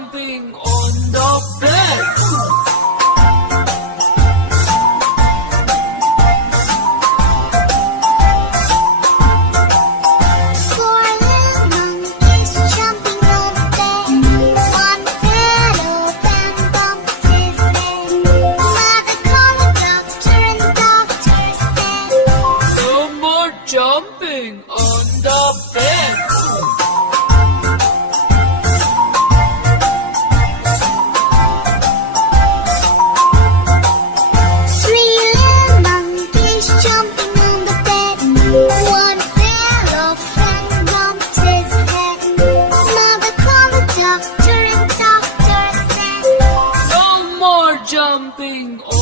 jumping on the bed. Four little monkeys jumping on the bed. One fell off and bumped his head. Mother called the doctor and the doctor said, No more jumping on the bed. three little monkeys jumping on the bed. One fell off and bumped his head. Mother called the doctor and the doctor said, No more jumping on